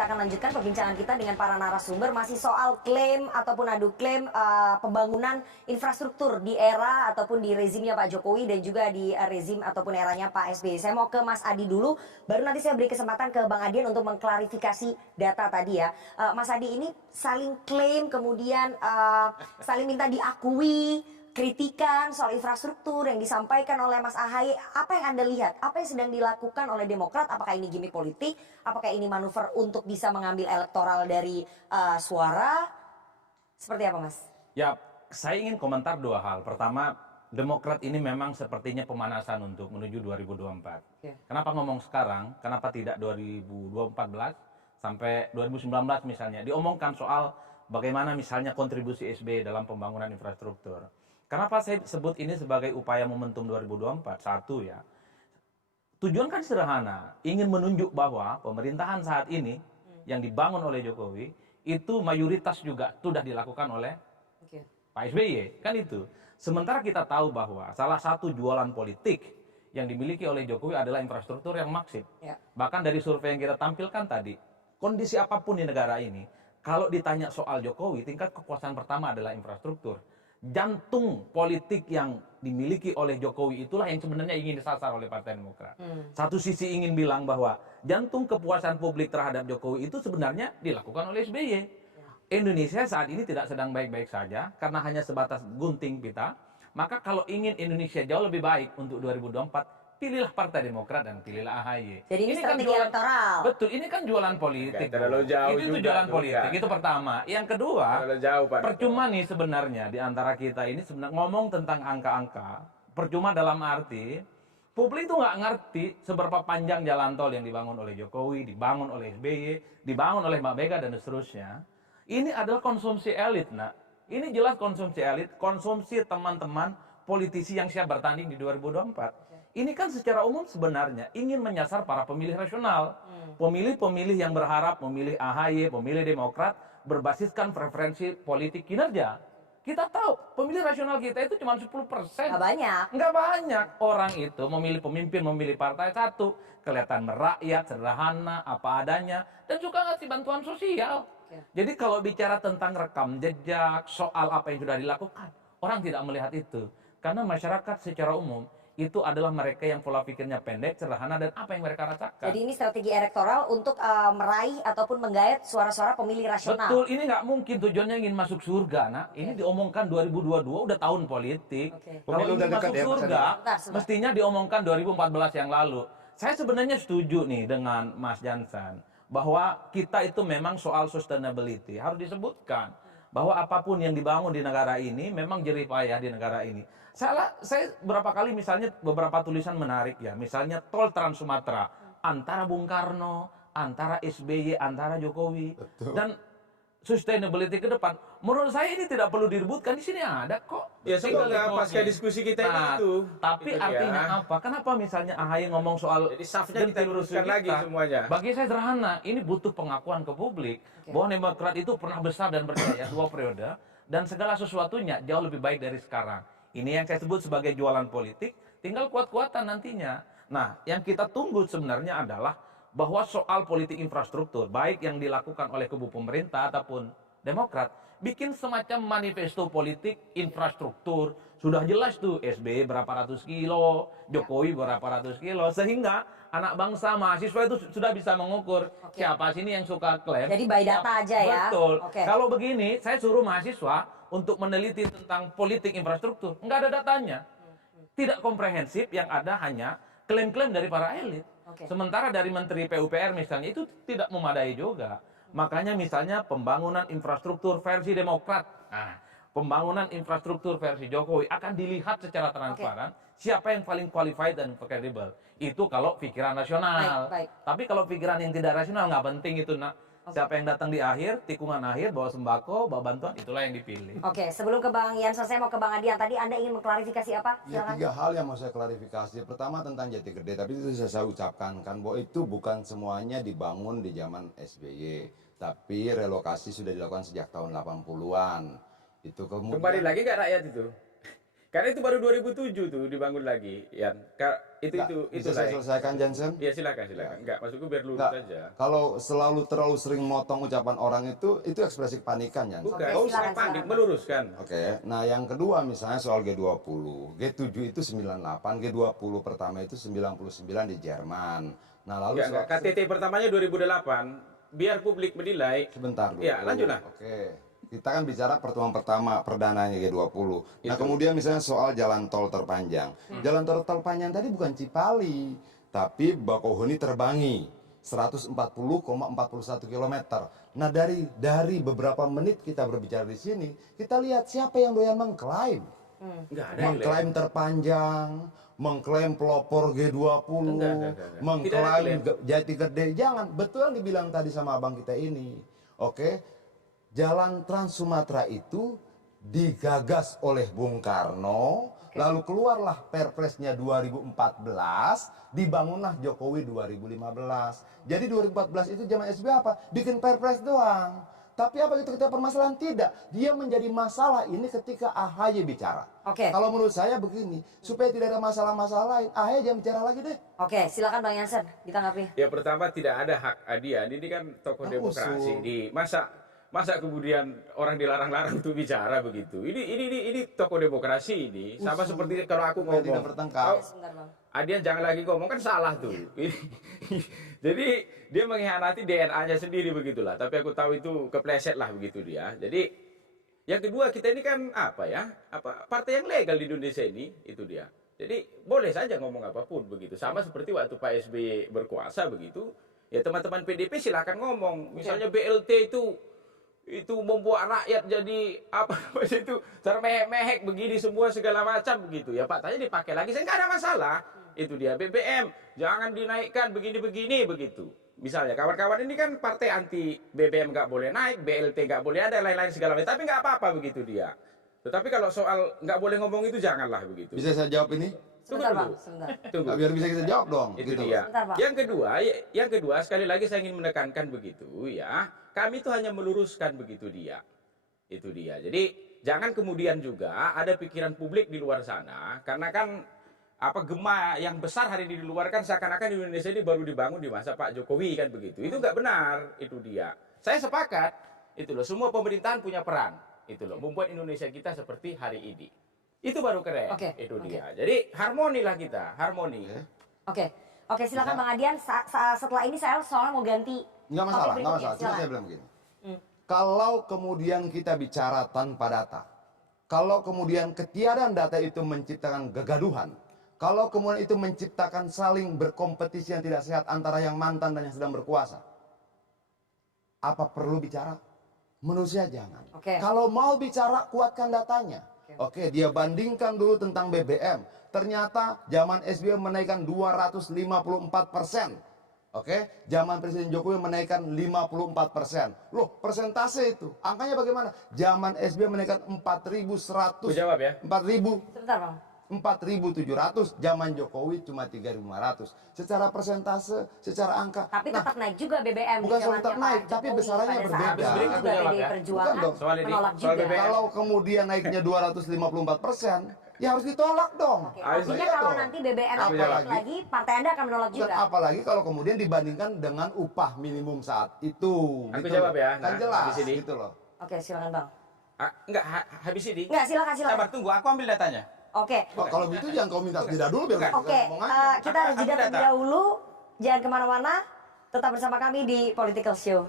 kita akan lanjutkan perbincangan kita dengan para narasumber masih soal klaim ataupun adu klaim pembangunan infrastruktur di era ataupun di rezimnya Pak Jokowi dan juga di rezim ataupun eranya Pak SBY. Saya mau ke Mas Adi dulu, baru nanti saya beri kesempatan ke Bang Adian untuk mengklarifikasi data tadi ya. Mas Adi, ini saling klaim kemudian saling minta diakui, kritikan soal infrastruktur yang disampaikan oleh Mas Ahaye, apa yang Anda lihat? Apa yang sedang dilakukan oleh Demokrat? Apakah ini gimmick politik? Apakah ini manuver untuk bisa mengambil elektoral dari suara? Seperti apa, Mas? Ya, saya ingin komentar dua hal. Pertama, Demokrat ini memang sepertinya pemanasan untuk menuju 2024. Kenapa ngomong sekarang? Kenapa tidak 2014 sampai 2019 misalnya? Diomongkan soal bagaimana misalnya kontribusi SBY dalam pembangunan infrastruktur. Kenapa saya sebut ini sebagai upaya momentum 2024? Satu ya, tujuan kan sederhana, ingin menunjuk bahwa pemerintahan saat ini yang dibangun oleh Jokowi itu mayoritas juga sudah dilakukan oleh Pak SBY, kan itu. Sementara kita tahu bahwa salah satu jualan politik yang dimiliki oleh Jokowi adalah infrastruktur yang maksib. Bahkan dari survei yang kita tampilkan tadi, kondisi apapun di negara ini, kalau ditanya soal Jokowi, tingkat kepuasan pertama adalah infrastruktur. Jantung politik yang dimiliki oleh Jokowi itulah yang sebenarnya ingin disasar oleh Partai Demokrat. Satu sisi ingin bilang bahwa jantung kepuasan publik terhadap Jokowi itu sebenarnya dilakukan oleh SBY. Indonesia saat ini tidak sedang baik-baik saja karena hanya sebatas gunting pita. Maka kalau ingin Indonesia jauh lebih baik untuk 2024, pilihlah Partai Demokrat dan pilihlah AHY. Jadi ini strategi jualan, elektoral. Betul, ini kan jualan politik. Terlalu jauh itu jualan politik, itu pertama. Yang kedua, jauh, Pak. percuma nih sebenarnya di antara kita ini sebenarnya ngomong tentang angka-angka. Percuma dalam arti, publik itu nggak ngerti seberapa panjang jalan tol yang dibangun oleh Jokowi, dibangun oleh SBY, dibangun oleh Mbak Mega dan seterusnya. Ini adalah konsumsi elit, nak. Ini jelas konsumsi elit, konsumsi teman-teman politisi yang siap bertanding di 2024. Ini kan secara umum sebenarnya ingin menyasar para pemilih rasional. Pemilih-pemilih yang berharap memilih AHY, memilih Demokrat, berbasiskan preferensi politik kinerja. Kita tahu pemilih rasional kita itu cuma 10%. Nggak banyak. Nggak banyak. Orang itu memilih pemimpin, memilih partai satu. Kelihatan merakyat, sederhana, apa adanya. Dan juga ngasih bantuan sosial. Jadi kalau bicara tentang rekam jejak, soal apa yang sudah dilakukan, orang tidak melihat itu. Karena masyarakat secara umum itu adalah mereka yang pola pikirnya pendek, sederhana, dan apa yang mereka rasakan. Jadi ini strategi elektoral untuk meraih ataupun menggait suara-suara pemilih rasional. Betul, ini nggak mungkin tujuannya ingin masuk surga, nak. Ini diomongkan 2022, udah tahun politik. Kalau ingin masuk surga, mestinya diomongkan 2014 yang lalu. Saya sebenarnya setuju nih dengan Mas Jansan, bahwa kita itu memang soal sustainability harus disebutkan. Bahwa apapun yang dibangun di negara ini memang jerih payah di negara ini. Saya berapa kali misalnya beberapa tulisan menarik ya, misalnya tol Trans Sumatera antara Bung Karno, antara SBY, antara Jokowi. Betul. Dan sustainability ke depan, menurut saya ini tidak perlu direbutkan, di sini ada kok. Ya semoga pasca diskusi kita itu. Tapi gitu artinya ya. Apa? Kenapa misalnya AHY ngomong soal jadi safnya kita luruskan lagi semuanya. Bagi saya sederhana, ini butuh pengakuan ke publik bahwa Demokrat itu pernah besar dan berjaya 2 periode dan segala sesuatunya jauh lebih baik dari sekarang. Ini yang saya sebut sebagai jualan politik, tinggal kuat-kuatan nantinya. Nah, yang kita tunggu sebenarnya adalah bahwa soal politik infrastruktur, baik yang dilakukan oleh kubu pemerintah ataupun Demokrat, bikin semacam manifesto politik infrastruktur. Sudah jelas tuh SBY berapa ratus kilo, Jokowi berapa ratus kilo, sehingga anak bangsa, mahasiswa itu sudah bisa mengukur siapa sini yang suka klaim. Jadi by data aja ya. Betul. Kalau begini, saya suruh mahasiswa untuk meneliti tentang politik infrastruktur, nggak ada datanya. Tidak komprehensif, yang ada hanya klaim-klaim dari para elit. Sementara dari Menteri PUPR misalnya itu tidak memadai juga. Makanya misalnya pembangunan infrastruktur versi Demokrat. Nah, pembangunan infrastruktur versi Jokowi akan dilihat secara transparan siapa yang paling qualified dan kredibel. Itu kalau pikiran rasional. Tapi kalau pikiran yang tidak rasional nggak penting itu, nak. Siapa yang datang di akhir, tikungan akhir, bawa sembako, bawa bantuan, itulah yang dipilih. Sebelum ke Bang Jansen, saya mau ke Bang Adian. Tadi Anda ingin mengklarifikasi apa? Ya, 3 hal yang mau saya klarifikasi. Pertama tentang Jati Gede, tapi itu saya ucapkan kan bahwa itu bukan semuanya dibangun di zaman SBY, tapi relokasi sudah dilakukan sejak tahun 80-an. Itu kemudian kembali lagi nggak rakyat itu? Karena itu baru 2007 tuh dibangun lagi, Yan. Itu Bisa saya selesaikan, Jansen? Ya silakan. Enggak, maksudku biar lurus Nggak, aja. kalau terlalu sering motong ucapan orang itu ekspresi kepanikan, Jansen. Bukan, Oke, usah silakan, panik, silakan. meluruskan. Oke, nah yang kedua misalnya soal G20. G7 itu 98, G20 pertama itu 99 di Jerman. Nah lalu Enggak, KTT pertamanya 2008, biar publik menilai. sebentar dulu. Ya, lanjutlah. Oke. Kita kan bicara pertemuan pertama perdananya G20. Nah, kemudian misalnya soal jalan tol terpanjang. Jalan tol terpanjang tadi bukan Cipali, tapi Bakauheni Terbangi. 140,41 km. Nah, dari beberapa menit kita berbicara di sini, kita lihat siapa yang doyan mengklaim. Enggak ada yang Mengklaim terpanjang, mengklaim pelopor G20, Enggak. mengklaim Tidak ada Jati Gede. Jangan, betul yang dibilang tadi sama abang kita ini. Oke, Jalan Trans Sumatera itu digagas oleh Bung Karno, lalu keluarlah Perpresnya 2014, dibangunlah Jokowi 2015. Jadi 2014 itu zaman SBY apa? Bikin Perpres doang. Tapi apa itu kita permasalahan? Tidak. Dia menjadi masalah ini ketika AHY bicara. Oke. Kalau menurut saya begini, supaya tidak ada masalah-masalah lain, AHY jangan bicara lagi deh. Oke, silakan Bang Jansen ditanggapi. Ya pertama tidak ada hak Adian, ini kan tokoh demokrasi. Masa kemudian orang dilarang-larang untuk bicara begitu? Ini tokoh demokrasi ini. Sama seperti kalau aku Supaya tidak ngomong. bertengkar. Sebentar, Bang. Adian jangan lagi ngomong, kan salah tuh. Jadi dia mengkhianati DNA-nya sendiri begitulah. Tapi aku tahu itu kepleset lah begitu dia. Jadi yang kedua, kita ini kan partai yang legal di Indonesia ini, itu dia. Jadi boleh saja ngomong apapun begitu. Sama seperti waktu Pak SBY berkuasa begitu. Ya teman-teman PDP silakan ngomong. Misalnya BLT itu membuat rakyat jadi apa namanya itu termehek begini semua segala macam begitu ya Pak, tanya dipakai lagi, saya nggak ada masalah. Itu dia. BBM jangan dinaikkan begini begitu. Misalnya kawan-kawan ini kan partai anti BBM nggak boleh naik, BLT nggak boleh ada, lain-lain segala macam, tapi nggak apa-apa begitu dia. Tetapi kalau soal nggak boleh ngomong itu janganlah begitu. Bisa saya jawab ini? Sebentar, dulu. Bang. Sebentar. Tunggu. Nah, biar bisa kita jawab dong. Itu gitu. dia. Sebentar, Pak. Yang kedua sekali lagi saya ingin menekankan begitu ya. Kami itu hanya meluruskan begitu dia. Itu dia. Jadi jangan kemudian juga ada pikiran publik di luar sana, karena kan gema yang besar hari ini di luar kan seakan-akan Indonesia ini baru dibangun di masa Pak Jokowi kan begitu. Itu nggak benar, itu dia. Saya sepakat, itu loh, semua pemerintahan punya peran, itu loh, membuat Indonesia kita seperti hari ini. Itu baru keren, itu dia. Jadi harmonilah kita, harmoni. Oke, silakan Bang Adian. Setelah ini saya soalnya mau ganti. Nggak masalah, nggak masalah. Cuma saya bilang begini. Kalau kemudian kita bicara tanpa data, kalau kemudian ketiadaan data itu menciptakan kegaduhan, kalau kemudian itu menciptakan saling berkompetisi yang tidak sehat antara yang mantan dan yang sedang berkuasa, apa perlu bicara? Menurut saya jangan. Kalau mau bicara, kuatkan datanya. Oke, dia bandingkan dulu tentang BBM. Ternyata zaman SBY menaikkan 254%. Oke, zaman Presiden Jokowi menaikkan 54%. Loh, persentase itu. Angkanya bagaimana? Zaman SBY menaikkan 4.100. Aku jawab ya. 4.000. Sebentar, Bang. 4.700, zaman Jokowi cuma 3.500. Secara persentase, secara angka. Tapi tetap naik juga BBM. Bukan soal tetap naik, tapi besarannya berbeda. Itu juga Aku jawab PDI ya. Perjuangan Bukan dong. Soal ini, menolak soal juga. BBM. Kalau kemudian naiknya 254%, ya harus ditolak dong. Artinya Iya kalau dong. nanti BBM naik Apalagi- lagi, partai Anda akan menolak Bukan juga. apalagi kalau kemudian dibandingkan dengan upah minimum saat itu. Aku gitu jawab loh. ya, Kan nah, jelas di sini. gitu loh. Oke, silakan Bang. Enggak, habis ini. Enggak, silakan. Sabar, tunggu, aku ambil datanya. Oke. Oh, kalau gitu jangan kau minta tidak dulu biar Oke, kita ngomong aja. kita harus jeda Aku terlebih data. dahulu. Jangan kemana-mana. Tetap bersama kami di Political Show.